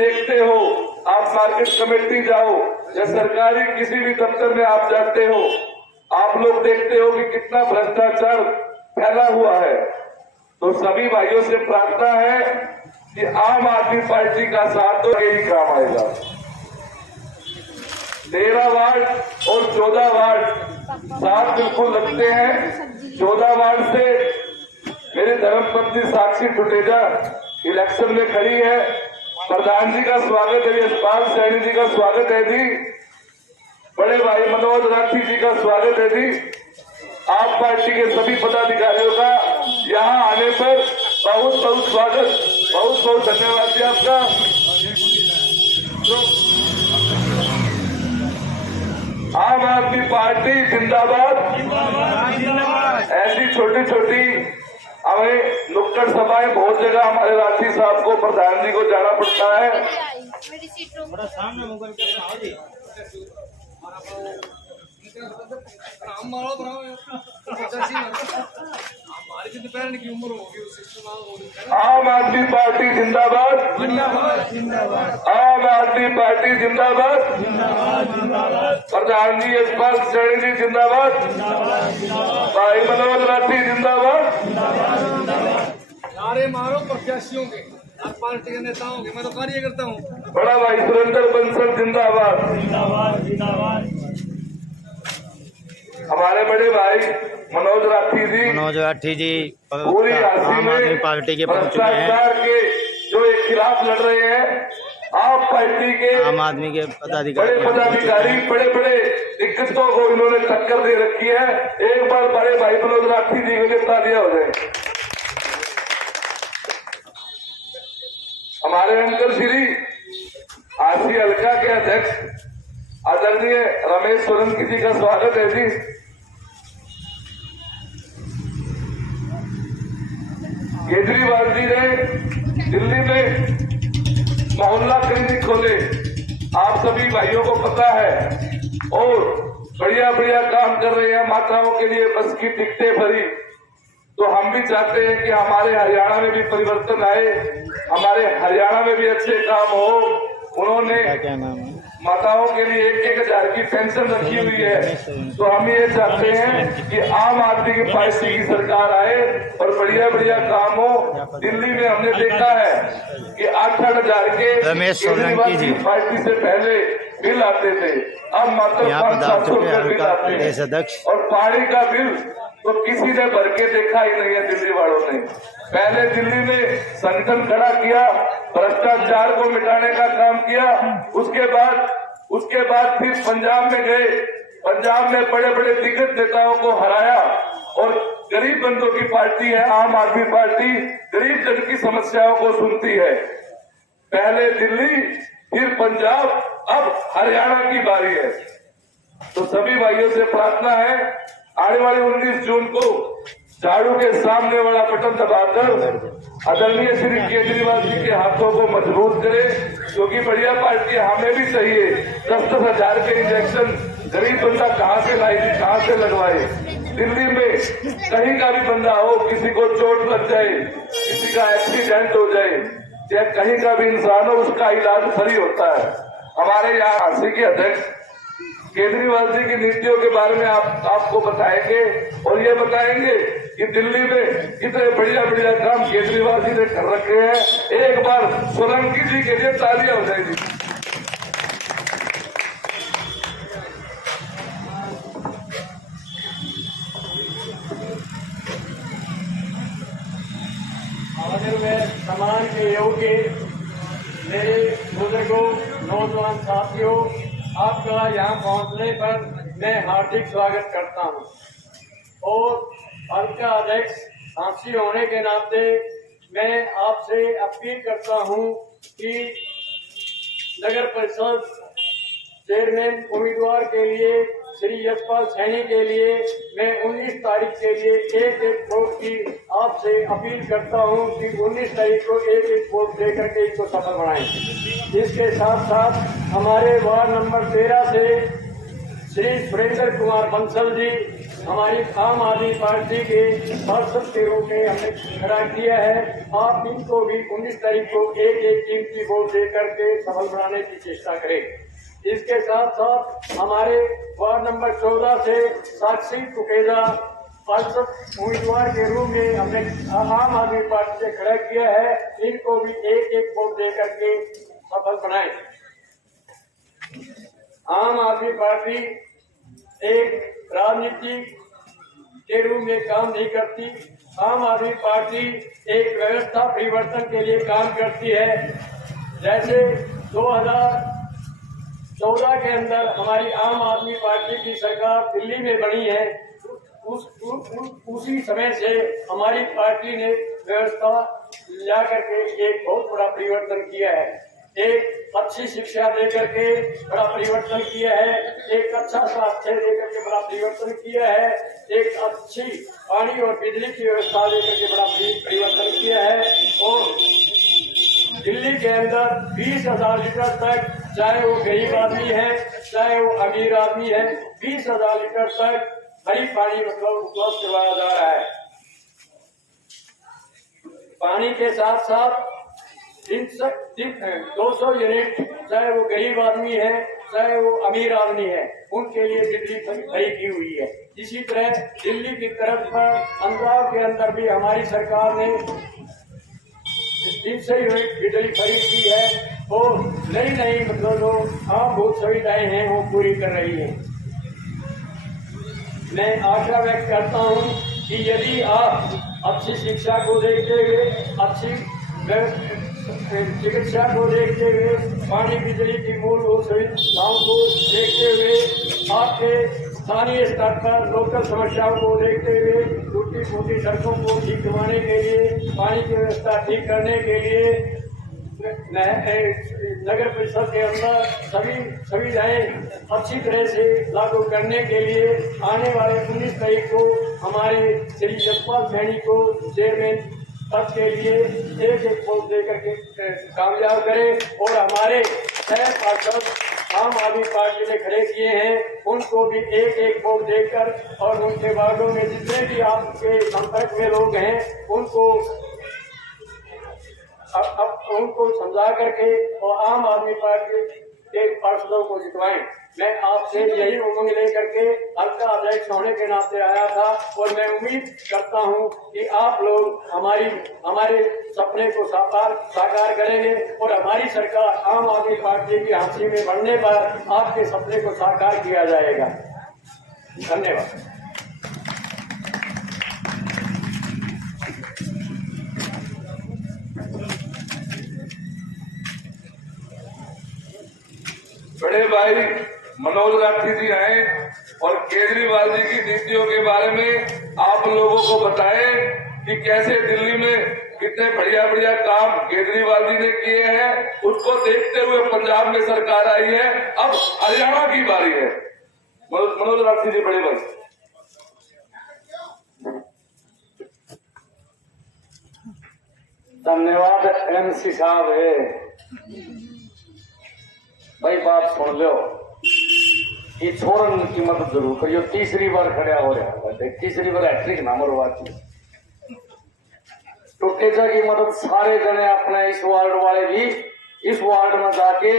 देखते हो, आप मार्केट कमेटी जाओ या सरकारी किसी भी दफ्तर में आप जाते हो, आप लोग देखते हो कि कितना भ्रष्टाचार फैला हुआ है। तो सभी भाइयों से प्रार्थना है कि आम आदमी पार्टी का साथ तो यही काम आएगा। 13 वार्ड और 14 वार्ड साथ बिल्कुल लगते हैं। 14 वार्ड से मेरी धर्मपत्नी साक्षी टुटेजा इलेक्शन में खड़ी है। प्रधान जी का स्वागत है, यशपाल सैनी जी का स्वागत है जी, बड़े भाई मनोज राठी जी का स्वागत है जी। आप पार्टी के सभी पदाधिकारियों का यहाँ आने पर बहुत बहुत स्वागत, बहुत बहुत धन्यवाद जी आपका। आम आदमी पार्टी जिंदाबाद। ऐसी छोटी छोटी हमें नुक्कड़ सभाएं बहुत जगह हमारे राठी साहब को, प्रधान जी को जाना पड़ता है। बड़ा सामने मोबाइल के आओ जी आम आदमी पार्टी जिंदाबाद, आम आदमी पार्टी जिंदाबाद, प्रधान जी यशपाल सैनी जी जिंदाबाद, भाई मनोज राठी जिंदाबाद। नारे मारो प्रत्याशियों के, आप पार्टी के नेताओं के, मैं तो कार्यकर्ता हूँ। बड़ा भाई सुरेंद्र बंसल जिंदाबाद। हमारे बड़े भाई मनोज राठी जी पूरी आम आदमी पार्टी के पहुंच चुके हैं। भ्रष्टाचार के जो एक खिलाफ लड़ रहे हैं, आप पार्टी के आम आदमी के बड़े पदाधिकारी, बड़े बड़े दिग्गजों को इन्होंने टक्कर दे रखी है। एक बार बड़े भाई मनोज राठी जी के लिए तालियां हो जाए। हमारे अंकल श्री आरसी हल्का के अध्यक्ष आदरणीय रमेश सोलंकी जी का स्वागत है जी। केजरीवाल जी ने दिल्ली में मोहल्ला क्लिनिक खोले, आप सभी भाइयों को पता है, और बढ़िया बढ़िया काम कर रहे हैं। माताओं के लिए बस की टिकटें भरी। तो हम भी चाहते हैं कि हमारे हरियाणा में भी परिवर्तन आए, हमारे हरियाणा में भी अच्छे काम हो। उन्होंने माताओं के लिए 1,000 की पेंशन रखी हुई है। तो हम ये चाहते हैं कि आम आदमी की पार्टी की सरकार आए और बढ़िया बढ़िया काम हो। दिल्ली में हमने देखा है कि 8,000 के केजरीवाल की पार्टी से पहले बिल आते थे, अब मात्र 500-700 रुपए बिल आते हैं। और पानी का बिल तो किसी ने भर के देखा ही नहीं है दिल्ली वालों ने। पहले दिल्ली में संगठन खड़ा किया, भ्रष्टाचार को मिटाने का काम किया। उसके बाद फिर पंजाब में गए, पंजाब में बड़े बड़े दिग्गज नेताओं को हराया। और गरीब बंदों की पार्टी है आम आदमी पार्टी, गरीब जन की समस्याओं को सुनती है। पहले दिल्ली, फिर पंजाब, अब हरियाणा की बारी है। तो सभी भाइयों से प्रार्थना है, आने वाले 19 जून को झाड़ू के सामने वाला बटन दबाकर आदरणीय श्री केजरीवाल जी के हाथों को मजबूत करें, क्योंकि बढ़िया पार्टी हमें भी चाहिए। 10-10 हजार के इंजेक्शन गरीब बंदा कहाँ से लाएगी, कहाँ से लगवाए। दिल्ली में कहीं का भी बंदा हो, किसी को चोट लग जाए, किसी का एक्सीडेंट हो जाए, या कहीं का भी इंसान हो, उसका इलाज फ्री होता है। हमारे यहाँ आरसी के अध्यक्ष केजरीवाल जी की नीतियों के बारे में आपको बताएंगे, और ये बताएंगे कि दिल्ली में कितने बढ़िया बढ़िया काम केजरीवाल जी ने कर रखे हैं। एक बार सोलंकी जी के लिए तालियां हो जाएगी। समाज के योग्य मेरे बुजुर्गों, नौजवान साथियों, आपका यहाँ पहुँचने पर मैं हार्दिक स्वागत करता हूँ। और हल्का अध्यक्ष साक्षी होने के नाते मैं आपसे अपील करता हूँ कि नगर परिषद चेयरमैन उम्मीदवार के लिए श्री यशपाल सैनी के लिए मैं 19 तारीख के लिए एक वोट की आपसे अपील करता हूं कि 19 तारीख को एक वोट देकर के इसको सफल बनाएं। इसके साथ साथ हमारे वार्ड नंबर 13 से श्री सुरेंद्र कुमार बंसल जी, हमारी आम आदमी पार्टी के पार्षद के रूप में हमने खड़ा किया है। आप इनको भी 19 तारीख को एक कीमती वोट दे करके सफल बनाने की चेष्टा करें। इसके साथ साथ हमारे वार्ड नंबर 14 से साक्षी कुकेजा पार्षद उम्मीदवार के रूप में हमने आम आदमी पार्टी से खड़ा किया है। इनको भी एक वोट दे करके सफल बनाए। आम आदमी पार्टी एक राजनीति के रूप में काम नहीं करती। आम आदमी पार्टी एक व्यवस्था परिवर्तन के लिए काम करती है। जैसे 2014 के अंदर हमारी आम आदमी पार्टी की सरकार दिल्ली में बनी है, उसी समय से हमारी पार्टी ने व्यवस्था ला करके एक बहुत बड़ा परिवर्तन किया है। एक अच्छी शिक्षा देकर के बड़ा परिवर्तन किया है, एक अच्छा स्वास्थ्य देकर के बड़ा परिवर्तन किया है, एक अच्छी पानी और बिजली की व्यवस्था देकर के बड़ा परिवर्तन किया है। और दिल्ली के अंदर 20,000 लीटर तक, चाहे वो गरीब आदमी है चाहे वो अमीर आदमी है, 20,000 लीटर तक हरी पानी मतलब उपलब्ध करवाया जा रहा है। पानी के साथ साथ 200 यूनिट, चाहे वो गरीब आदमी है चाहे वो अमीर आदमी है, उनके लिए बिजली खड़ी की हुई है। इसी तरह दिल्ली की तरफ पर पंजाब के अंदर भी हमारी सरकार ने 300 यूनिट बिजली खरीद की है और नई मतलब जो आमभूत सुविधाएं हैं वो पूरी कर रही है। मैं आशा व्यक्त करता हूं कि यदि आप अच्छी शिक्षा को देखते हुए, अच्छी चिकित्सा को देखते हुए, पानी बिजली की मूलभूत सुविधाओं को देखते हुए, आपके स्थानीय स्तर पर लोकल समस्याओं को देखते हुए, टूटी फूटी सड़कों को ठीक करवाने के लिए, पानी की व्यवस्था ठीक करने के लिए, नगर परिषद के अंदर सभी सुविधाएं अच्छी तरह से लागू करने के लिए आने वाले 19 तारीख को हमारे श्री जसपाल सैनी को चेयरमैन पद के लिए एक वोट देकर के कामयाब करें। और हमारे 6 पार्षद आम आदमी पार्टी ने खड़े किए हैं, उनको भी एक वोट देकर और उनके वार्डों में जितने भी आपके संपर्क में लोग हैं उनको समझा करके और आम आदमी पार्टी के पार्षदों को जितवाएं। मैं आपसे यही उम्मीद लेकर के हल्का अध्यक्ष होने के नाते आया था और मैं उम्मीद करता हूं कि आप लोग हमारे सपने को साकार करेंगे और हमारी सरकार आम आदमी पार्टी की हाथी में बढ़ने पर आपके सपने को साकार किया जाएगा। धन्यवाद। बड़े भाई मनोज राठी जी आए और केजरीवाल जी की नीतियों के बारे में आप लोगों को बताएं कि कैसे दिल्ली में कितने बढ़िया काम केजरीवाल जी ने किए हैं। उसको देखते हुए पंजाब में सरकार आई है, अब हरियाणा की बारी है। मनोज राठी जी, बड़े भाई। धन्यवाद एमसी साहब है भाई। बात सुन लो, ये छोरन की मदद जरूर करियो। तीसरी बार खड़ा हो रहा है, तीसरी बार हैट्रिक ना मरवाती। टुटेजा की मदद सारे जने अपने इस वार्ड वाले भी इस वार्ड में जाके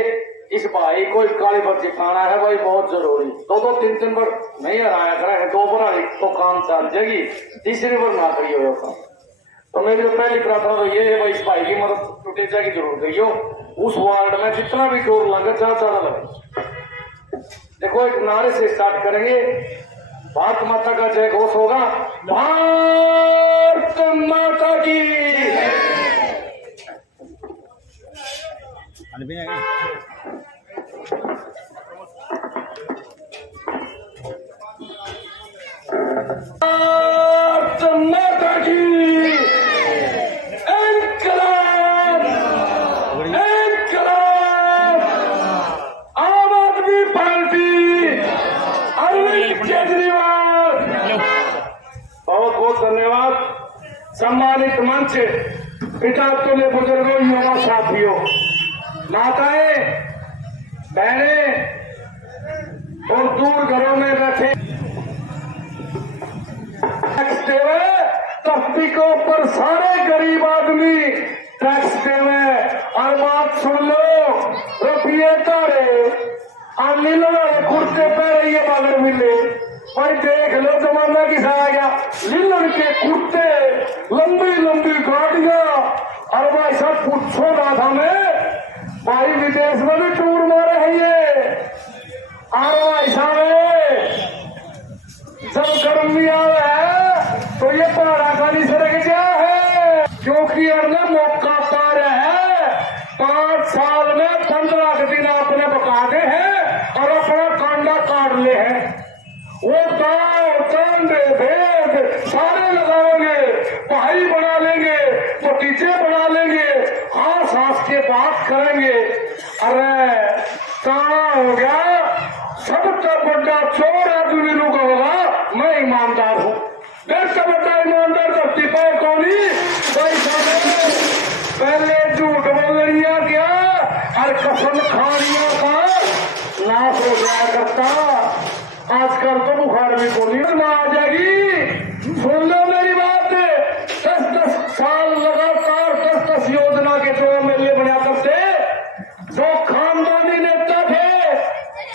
इस भाई को काली बत्ती खाना है भाई, बहुत जरूरी। 2-3 बार नहीं हराया करा है, 2 बार तो काम चल जाएगी, तीसरी बार ना करियो काम। तो मेरी तो पहली प्रार्थना तो ये है भाई, इस भाई की मदद टुटेजा की जरूर करियो। उस वार्ड में जितना भी जोर लगे ज्यादा लगे। देखो एक नारे से स्टार्ट करेंगे, भारत माता का जय घोष होगा, भारत माता की। भारत माता की। धन्यवाद। सम्मानित मंच, पिता तुल्य बुजुर्गों, युवा साथियों, माताएं, बहनें और दूर घरों में बैठे देवे, धरती के ऊपर सारे गरीब आदमी टैक्स देवे। और बात सुन लो, रुपये तारे और लीलो वाले कुर्ते पहने ये बागर मिले। भाई देख लो जमाना किसा आ गया, लीलन के कुर्ते, लंबी लंबी गाड़ियां। और भाई सब पूछो ना था मैं, भाई विदेश में भी टूर मारे हैं ये। और भाई साहब जब गर्मी है तो ये पहाड़ा का नहीं सरक गया है, क्योंकि हमने मौका पा रहा है। 5 साल में 15 दिन आपने बकाते हैं और अपना कांडा काट ले हैं। वो दाव कांडे भेद सारे लगाएंगे, भाई बना लेंगे, भतीजे बना लेंगे, हाथ हाथ के बात करेंगे। अरे कहाँ हो गया, सबसे बड़ा चोर आदमी लोग होगा मैं ईमानदार हूँ। देश का बड़ा ईमानदार धरती पर कौनी भाई साहब, पहले झूठ बोलनिया क्या और कसम खानिया का नाश हो जाया करता। आजकल तो बुखार भी कोनी आ जाएगी। सुन लो मेरी बात, 10-10 साल लगातार 10-10 योजना के जो एमएलए बना करते, जो खानदानी नेता थे,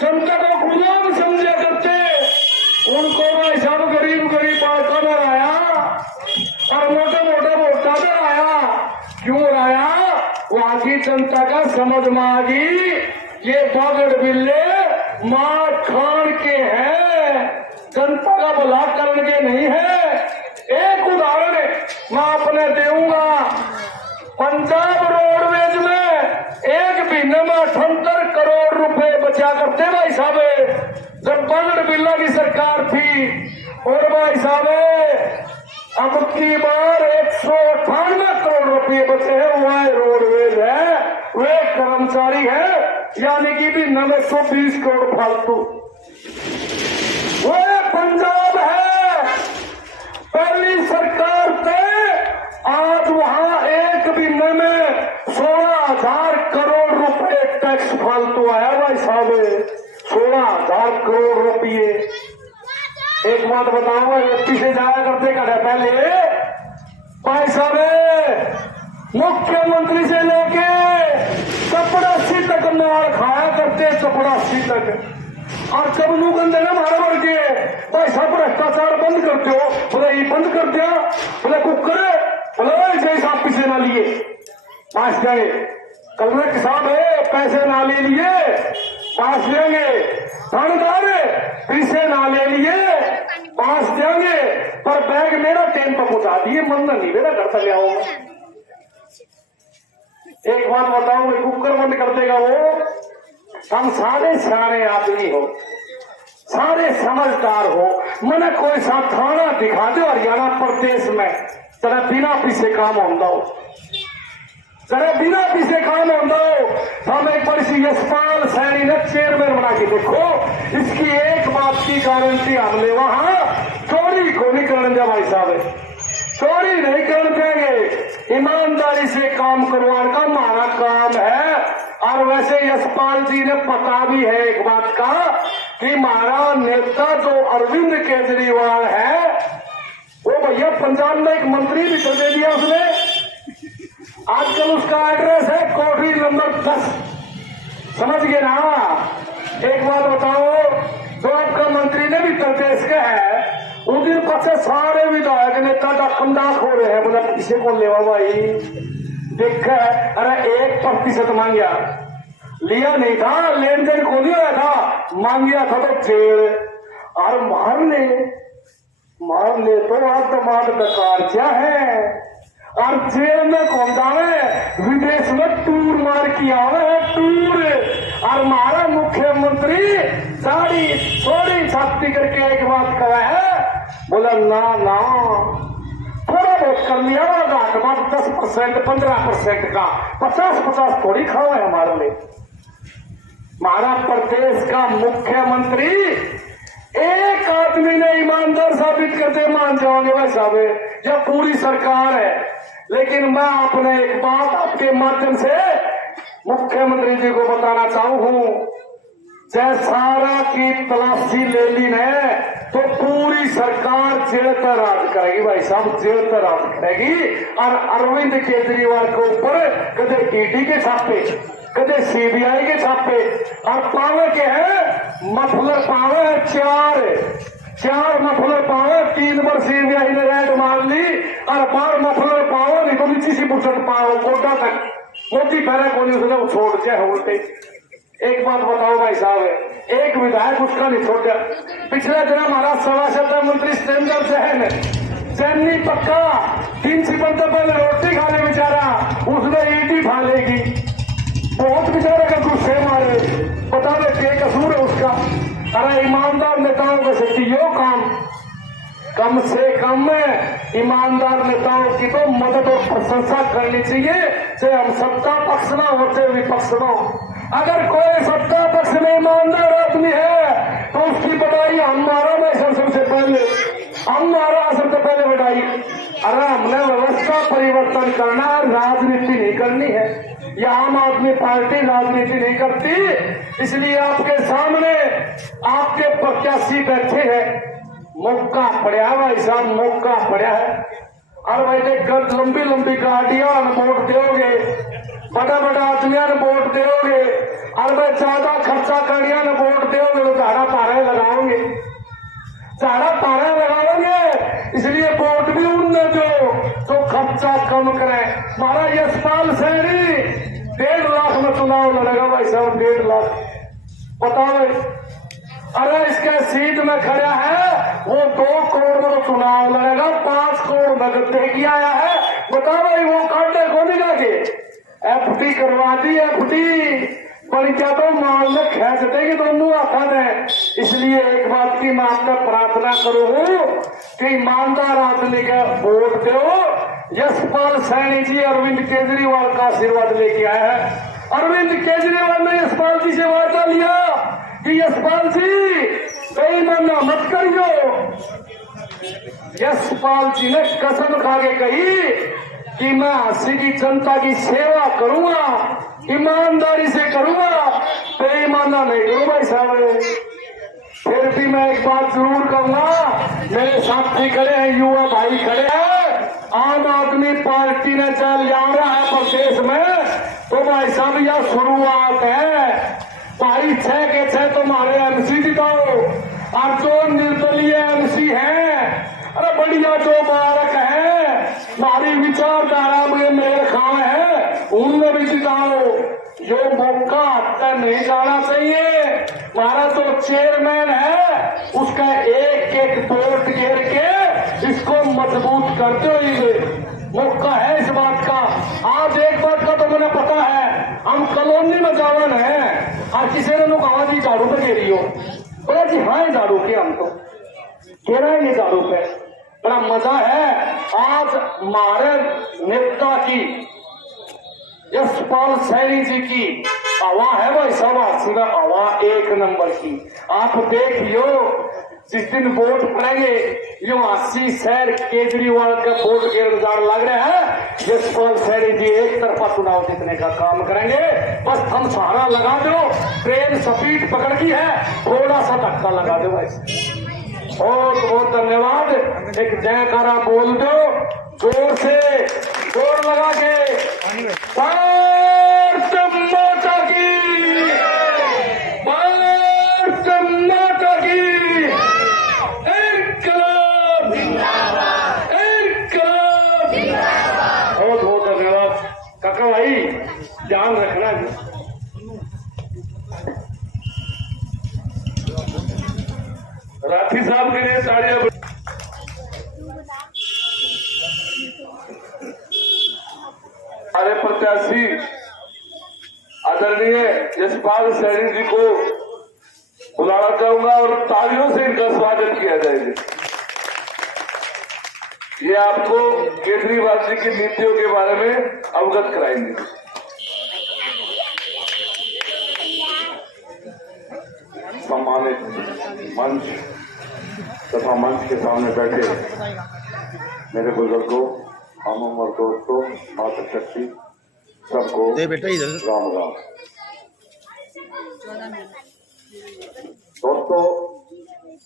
जनता को गुलाम समझा करते, उनको भाई साहब गरीब गरीब बात में आया और मोटा मोटा वोटा में आया। क्यों आया? वहां की जनता का समझ में आ गई ये बागड़ बिल्ले मार खान के हैं, जनता का भला करने के नहीं है। एक उदाहरण मैं अपने दूंगा, पंजाब रोडवेज में एक महीने में 78 करोड़ रुपए बचा करते भाई साहब, जब बागड़ बिल्ला की सरकार थी। और भाई साहब अब की बार 198 करोड़ रुपए बचे हैं, वह रोडवेज है, वे कर्मचारी है, यानी कि भी 920 करोड़ फालतू। वो पंजाब है, पहली सरकार थे, आज वहां एक महीने में 16,000 करोड़ रुपए टैक्स फालतू आया भाई साहब, 16,000 करोड़ रुपये। एक बात बताओ, एमपी से जाया करते कड़ा पहले भाई साहब मुख्यमंत्री से लेके चपड़ासी तक मार खाया करते, चपड़ासी तक। और जब लोग अंदर ना मारा मर गए, भाई साहब भ्रष्टाचार बंद करते हो, बोले ये बंद कर दिया, बोले कुकर, बोले जैसे साहब पीछे ना लिए पास जाए, कल में किसान है पैसे ना ले लिए पास देंगे, थानेदार पीछे ना ले लिए पास देंगे, पर बैग मेरा ट्रेन पर पहुंचा दिए, मन नहीं मेरा घर तक लिया होगा। एक बात बताऊं, कुकर बंद कर देगा वो, हम सारे सियाने आदमी हो, सारे समझदार हो, मैंने कोई सा थाना दिखा दो हरियाणा प्रदेश में जरा बिना पीछे काम होता हो, जरा बिना पीछे काम होता हो। हम एक बार सी यशपाल सैनी ने चेयरमैन बना के देखो, इसकी एक बात की गारंटी हमने वहां चोरी को नहीं करने दिया भाई साहब, चोरी नहीं करने देंगे, ईमानदारी से काम करवाने का हमारा काम है। और वैसे यशपाल जी ने पता भी है एक बात का कि हमारा नेता जो अरविंद केजरीवाल है, वो भैया पंजाब में एक मंत्री भी कर दे दिया उसने, आजकल उसका एड्रेस है कोठी नंबर 10, समझ गए ना। एक बात बताओ, जो आपका मंत्री ने भी प्रदेश का है, उस दिन पीछे सारे विधायक नेता डाकम डाक हो रहे हैं, बोला इसे कौन लेवा भाई, देखा है, अरे 1% मांगया, लिया नहीं था, लेन देन को नहीं आया था, मांगया था तो जेल। और मार ले तो आप दमाद बेकार क्या है, और जेल में कौन जावे, विदेश में टूर मार किया है टूर। और हमारा मुख्यमंत्री साड़ी थोड़ी छाती करके एक बात कहा है, बोला ना थोड़ा बहुत कर लिया घाट बात 10% 15% का, 50-50 थोड़ी खाओ है हमारे लिए। हमारा प्रदेश का मुख्यमंत्री एक आदमी ने ईमानदार साबित करते मान जाओगे भाई साहब, जब पूरी सरकार है। लेकिन मैं आपने एक बात आपके माध्यम से मुख्यमंत्री जी को बताना चाहूँ, जय सारा की तलाशी ले ली ने तो पूरी सरकार जेल का राज करेगी भाई साहब, जेल का राज करेगी। और अरविंद केजरीवाल के ऊपर कदे ईडी के छापे, कदे सीबीआई के छापे, और पावे के हैं मफलर पावे चार मफलर पावे, 3 बार सीबीआई ने रेड मार ली, और बार मफलर पाओ नहीं तो नीची सी बुसट पाओ कोटा तक मोती पहले को नहीं, उसने छोड़ दिया है उल्टे। एक बात बताओ भाई साहब, एक विधायक उसका नहीं छोड़ा। पिछले दिन हमारा सभा मंत्री सुरेंद्र जैन पक्का 3 सितंबर पहले रोटी खाने बेचारा, उसने ईटी खा लेगी, बहुत बेचारे का गुस्से मारे, बता दे क्या कसूर है उसका। अरे ईमानदार नेताओं का शक्ति यो काम, कम से कम ईमानदार नेताओं की तो मदद और प्रशंसा करनी चाहिए, चाहे हम सत्ता पक्ष ना हो चाहे विपक्ष ना हो। अगर कोई सत्ता पक्ष में ईमानदार आदमी है तो उसकी बधाई हमारा में सबसे पहले, हमारा सबसे पहले बधाई। अरे हमने व्यवस्था परिवर्तन करना है, राजनीति नहीं करनी है। यह आम आदमी पार्टी राजनीति नहीं करती, इसलिए आपके सामने आपके प्रत्याशी बैठे हैं। मौका पड़ा है भाई साहब, मौका पड़ा है। और भाई देख लंबी लंबी गाड़ियां वोट दोगे, बड़ा बड़ा आदमियों ने वोट दोगे, और भाई ज्यादा खर्चा करिया ने वोट दोगे तो झाड़ा तारे लगाओगे, झाड़ा तारे लगाओगे। इसलिए वोट भी उनने जो खर्चा कम करे। हमारा यशपाल सैनी 1.5 लाख में चुनाव लड़ेगा भाई साहब, 1.5 लाख। बताओ, अरे इसके सीट में खड़ा है वो 2 करोड़ में चुनाव लड़ेगा, 5 करोड़ नगद दे के आया है। बताओ भाई वो काटे को नहीं लगे, एफडी करवा दी, एफडी पर क्या तो माल में खेच देगी दोनों आता है। इसलिए एक बात की मैं आपका प्रार्थना करूँ कि ईमानदार आदमी का वोट दो। यशपाल सैनी जी अरविंद केजरीवाल का आशीर्वाद लेके आया है। अरविंद केजरीवाल ने यशपाल जी से वादा लिया कि यशपाल जी बेईमानी मत करियो। यशपाल जी ने कसम खा के कही कि मैं हंसी की जनता की सेवा करूंगा, ईमानदारी से करूंगा, बेईमाना नहीं करूंगा भाई साहब। फिर भी मैं एक बात जरूर कहूंगा, मेरे साथी खड़े हैं, युवा भाई खड़े हैं, आम आदमी पार्टी ने चल जा रहा है प्रदेश में, तो भाई साहब यह शुरुआत है भाई। 6 के 6 तुम्हारे एमसी जिताओ, और जो निर्दलीय एमसी हैं, अरे बढ़िया जो बारक है, हमारी विचारधारा में मेल खान है, उनमें भी जिताओ। जो मौका आता नहीं जाना चाहिए। हमारा जो चेयरमैन है उसका एक वोट घेर के इसको मजबूत करते हुए मौका है इस बात का। आज एक बात का तो मुझे पता है, हम कॉलोनी में जावन है और किसी ने कहा जी झाड़ू पे घेरी हो, बोला जी हाँ झाड़ू के, हम तो कह रहे हैं ये झाड़ू पे, बड़ा मजा है। आज हमारे नेता की यशपाल सैनी जी की हवा है भाई साहब, सीधा हवा 1 नंबर की। आप देखियो जिस दिन वोट पड़ेंगे यो 80 शहर केजरीवाल का वोट के इंतजार लग रहा है। यशपाल सैनी जी एक तरफा चुनाव जीतने का काम करेंगे, बस हम सहारा लगा दो, ट्रेन स्पीड पकड़ की है, थोड़ा सा धक्का लगा दो भाई। बहुत बहुत धन्यवाद। एक जयकारा बोल दो जोर से, जोर लगा के, भारत माता की, भारत माता की, इनकलाब, इनकलाब। बहुत बहुत धन्यवाद काका भाई, ध्यान रखना जी। राठी साहब के लिए तालियां। हमारे प्रत्याशी आदरणीय यशपाल सैनी जी को बुलाना चाहूंगा और तालियों से इनका स्वागत किया जाएगा। ये आपको केजरीवाल जी की नीतियों के बारे में अवगत कराएंगे। सम्मानित मंच तथा मंच के सामने बैठे मेरे बुजुर्गों, हम उम्र दोस्तों, मातृशक्ति, सबको राम राम। दोस्तों,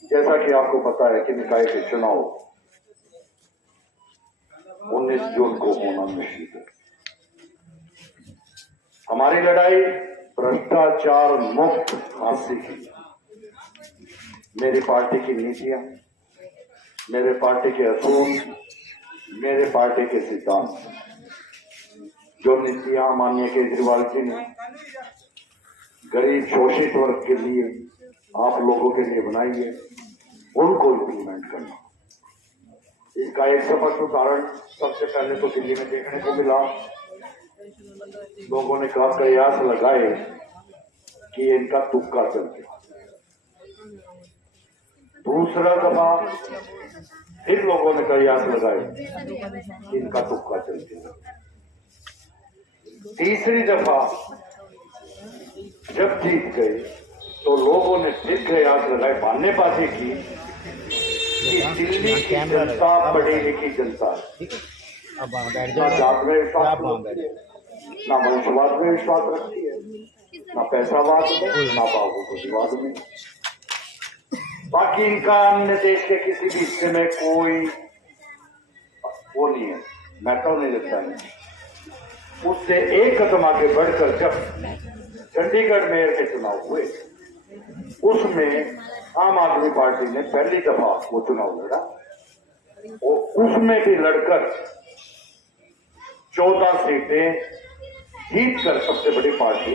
जैसा कि आपको पता है कि निकाय के चुनाव 19 जून को होना निश्चित है। हमारी लड़ाई भ्रष्टाचार मुक्त हासिल की। मेरी पार्टी की नीतियां, मेरे पार्टी के असूल, मेरे पार्टी के सिद्धांत, जो नीतियां माननीय केजरीवाल जी ने गरीब शोषित वर्ग के लिए, आप लोगों के लिए बनाई है, उनको इम्प्लीमेंट करना। इसका एक स्पष्ट उदाहरण सबसे पहले तो दिल्ली में देखने को मिला। लोगों ने कहा प्रयास लगाए कि इनका तुक्का चल गया। दूसरा दफा फिर लोगों ने प्रयास लगाए कि इनका तुक्का चल गया। तीसरी दफा जब जीत गए तो लोगों ने फिर प्रयास लगाए, बहानेबाजी की कि दिल्ली की जनता पढ़ी लिखी जनता है, अब वहाँ बैठ ना जाओ, जात में विश्वास आप वहाँ बैठ जाओ। ना वंशवाद में विश्वास रखती है, ना पैसावाद में, ना बाहुबलीवाद में। बाकी इनका अन्य देश के किसी भी हिस्से में कोई वो नहीं है, महत्व नहीं लगता है। उससे एक कदम आगे बढ़कर जब चंडीगढ़ मेयर के चुनाव हुए, उसमें आम आदमी पार्टी ने पहली दफा वो चुनाव लड़ा और उसमें भी लड़कर 14 सीटें जीतकर सबसे बड़ी पार्टी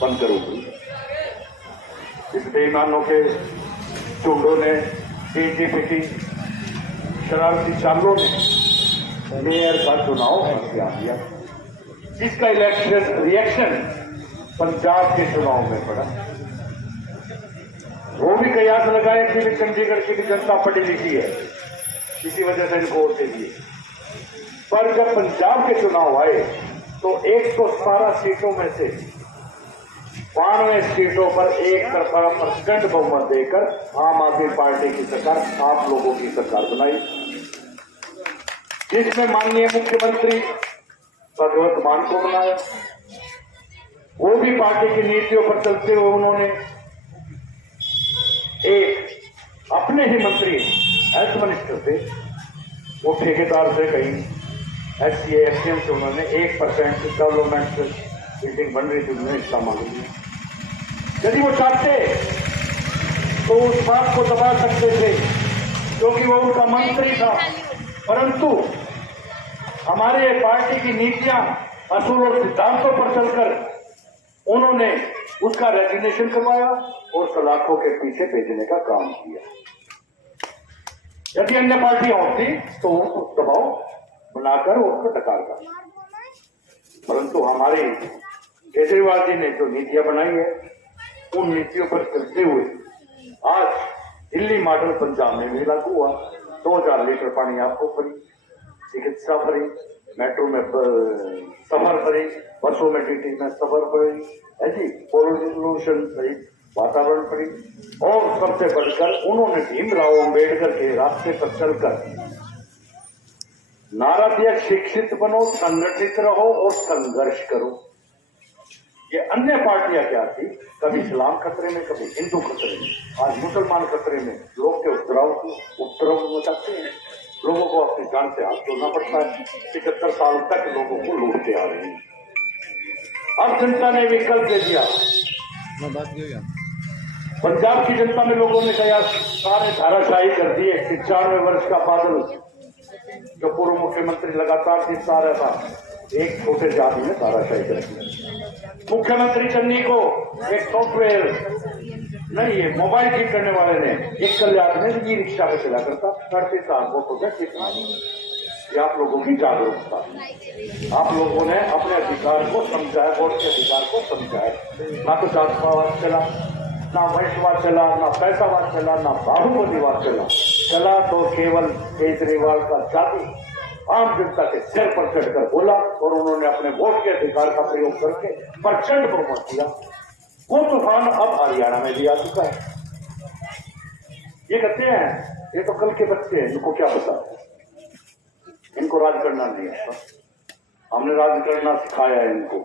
बनकर उभरी। इस बेईमानों के झुंडों ने, टीटीपी शरारती चालों ने मेयर का चुनाव हथिया दिया, जिसका इलेक्शन रिएक्शन पंजाब के चुनाव में पड़ा। वो भी कयास लगाए कि चंडीगढ़ की भी जनता पढ़ी लिखी है, इसी वजह से इनको वोट दे दिए। पर जब पंजाब के चुनाव आए तो 117 सीटों में से 92 सीटों पर एक तरफा प्रचंड बहुमत देकर आम आदमी पार्टी की सरकार, आप लोगों की सरकार बनाई, जिसमें माननीय मुख्यमंत्री भगवंत मान को बनाया। वो भी पार्टी की नीतियों पर चलते हुए उन्होंने एक अपने ही मंत्री हेल्थ मिनिस्टर थे, वो ठेकेदार से कहीं SCA से उन्होंने 1% डेवलपमेंट बिल्डिंग बन रही थी, उन्होंने हिस्सा मांग लिया। यदि वो चाहते तो उस बात को दबा सकते थे क्योंकि वो उनका मंत्री था, परंतु हमारे पार्टी की नीतियां, असूल और सिद्धांतों पर चलकर उन्होंने उसका रेजिग्नेशन करवाया और सलाखों के पीछे भेजने का काम किया। यदि अन्य पार्टियां होती तो उस दबाव बनाकर उसको टकारता, परंतु हमारे केजरीवाल जी ने जो नीतियां बनाई है, उन नीतियों पर चलते हुए आज दिल्ली मॉडल पंजाब में भी लागू हुआ। 2000 लीटर पानी आपको फ्री, चिकित्सा फ्री, मेट्रो में सफर फ्री, बसों में टीटी में सफर फ्री, ऐसी पोल्यूशन फ्री, वातावरण फ्री, और सबसे बढ़कर उन्होंने भीमराव अंबेडकर के रास्ते पर चलकर नारा दिया, शिक्षित बनो, संगठित रहो और संघर्ष करो। ये अन्य पार्टियां क्या थी, कभी इस्लाम खतरे में, कभी हिंदू खतरे में, आज मुसलमान खतरे में, लोग के उपद्रव मचाते हैं, लोगों को अपनी जान से हाथ धोना पड़ता है। 75 साल तक लोगों को लूटते आ रहे हैं। अब जनता ने विकल्प दे दिया। पंजाब की जनता में लोगों ने कहा सारे धाराशाही कर दिए। 95 वर्ष का बादल जो पूर्व मुख्यमंत्री लगातार जीतता रहा था, एक छोटे से आदमी ने धाराशाही कर दिया। मुख्यमंत्री चन्नी को एक सॉफ्टवेयर नहीं, ये मोबाइल ठीक करने वाले ने, एक कल आदमी ई रिक्शा पे चला करता, 38 वोटों से कितना, ये आप लोगों की जागरूकता, आप लोगों ने अपने अधिकार को समझाया, वोट के अधिकार को समझाया। ना तो जातवाद चला, ना वंशवाद चला, ना पैसावाद चला, ना बाहुबलीवाद चला तो केवल केजरीवाल का जाति आम जनता के सिर पर चढ़कर बोला और उन्होंने अपने वोट के अधिकार का प्रयोग करके प्रचंड बहुमत दिया। वो तूफान अब हरियाणा में भी आ चुका है। ये कहते हैं ये तो कल के बच्चे हैं, इनको क्या पता, इनको राज करना नहीं आता। हमने राज करना सिखाया है इनको,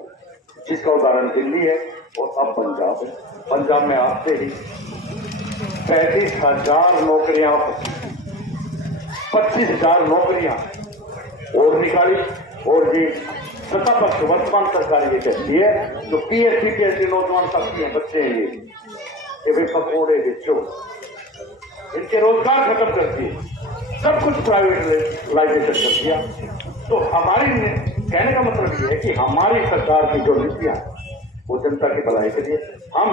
जिसका उदाहरण दिल्ली है और अब पंजाब है। पंजाब में आते ही 35,000 नौकरियां, 25,000 नौकरियां और निकाली। और ये सत्ता पक्ष वर्तमान सरकार ये कहती है जो PSC नौजवान शक्ति हैं, बच्चे हैं ये कि भाई पकौड़े बेचो, इनके रोजगार खत्म कर दिए, सब कुछ प्राइवेटाइजेशन कर दिया। तो हमारी कहने का मतलब ये है कि हमारी सरकार की जो नीतियां वो जनता की भलाई के लिए, हम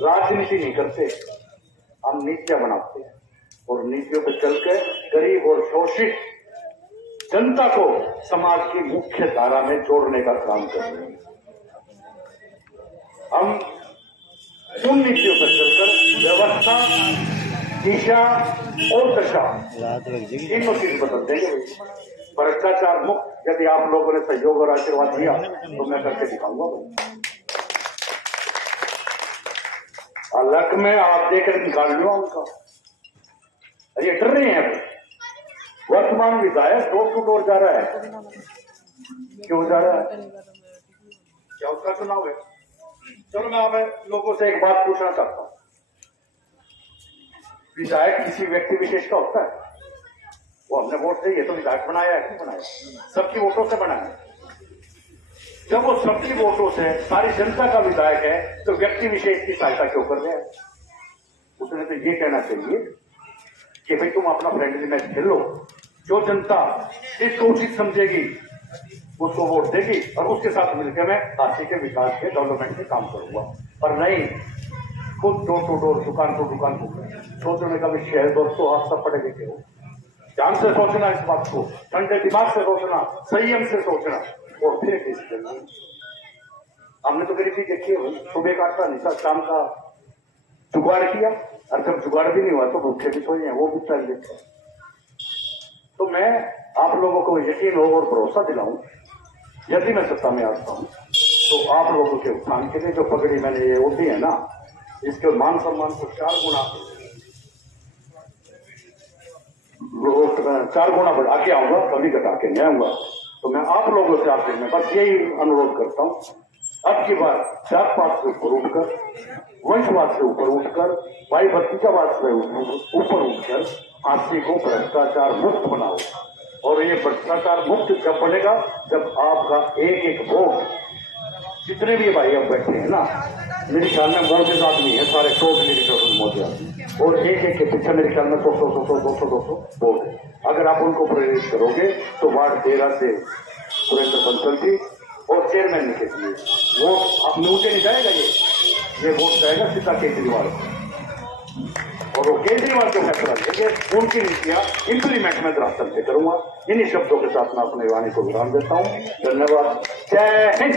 राजनीति नहीं करते, हम नीतियां बनाते हैं और नीतियों पर चलकर गरीब और शोषित जनता को समाज की मुख्य धारा में जोड़ने का काम कर रहे हैं। हम उन नीतियों पर चलकर व्यवस्था, दिशा और दशा तीनों चीज बदल देंगे। भ्रष्टाचार मुक्त यदि आप लोगों ने सहयोग और आशीर्वाद दिया तो मैं करके दिखाऊंगा। अलग में आप देकर निकाल लो उनका, ये डर रहे हैं। वर्तमान विधायक डोर टू डोर जा रहा है, क्यों जा रहा है? क्या उसका चुनाव है? चलो मैं आप लोगों से एक बात पूछना चाहता हूं, विधायक किसी व्यक्ति विशेष का होता है? वो हमने वोट दिए तो विधायक बनाया है, क्यों बनाया? सबकी वोटों से बनाया। जब वो सबकी वोटों से सारी जनता का विधायक है तो व्यक्ति विशेष की सहायता क्यों कर रहे हैं? उसने तो ये कहना चाहिए कि भाई तुम अपना फ्रेंडली मैच खेलो, जो जनता जिसको उचित समझेगी उसको वोट देगी और उसके साथ मिलकर मैं हाथी के विकास के डेवलपमेंट के काम करूंगा। पर नहीं, खुद डोर टू डोर, दुकान टू दुकान सोचने का विषय है। दोस्तों, आप सब पढ़े लिखे हो, ध्यान से सोचना, इस बात को ठंडे दिमाग से सोचना, संयम से सोचना और फिर डिसीजन। हमने तो गरीबी देखी है, सुबह का आटा नहीं था, शाम का जुगाड़ किया, और जब जुगाड़ भी नहीं हुआ तो भूखे भी सोए हैं, वो भी चल देते हैं। तो मैं आप लोगों को यकीन हो और भरोसा दिलाऊं, यदि मैं सत्ता में आता हूं तो आप लोगों के उत्थान के लिए जो पगड़ी मैंने ये ओढ़ी है ना, इसके मान सम्मान को 4 गुना बढ़ा के आऊंगा, कभी घटा के नहीं आऊंगा। तो मैं आप लोगों से आपसे मैं बस यही अनुरोध करता हूं, अब की बार जात पात से ऊपर उठकर, वंशवाद से ऊपर उठकर, भाई भतीजावाद से ऊपर उठकर हाथी को भ्रष्टाचार मुक्त बनाओ। और ये भ्रष्टाचार मुक्त जब बनेगा जब आपका एक एक वोट, जितने भी भाई अब बैठे हैं ना, मेरे ख्याल में मौजूद आदमी है सारे, 100 मौजूद आदमी, और एक एक के पीछे मेरे ख्याल में 100 200 वोट है। अगर आप उनको प्रेरित करोगे तो वार्ड 13 से सुरेंद्र बंसल जी और चेयरमैन के लिए वोट आप नीचे नहीं जाएगा, ये वोट जाएगा सीधा केजरीवाल को, और वो केजरीवाल को फैसला लेंगे, उनकी नीतियां इंप्लीमेंट में रास्ते से करूंगा। इन्हीं शब्दों के साथ मैं अपने वाणी को विराम देता हूं। धन्यवाद। जय हिंद।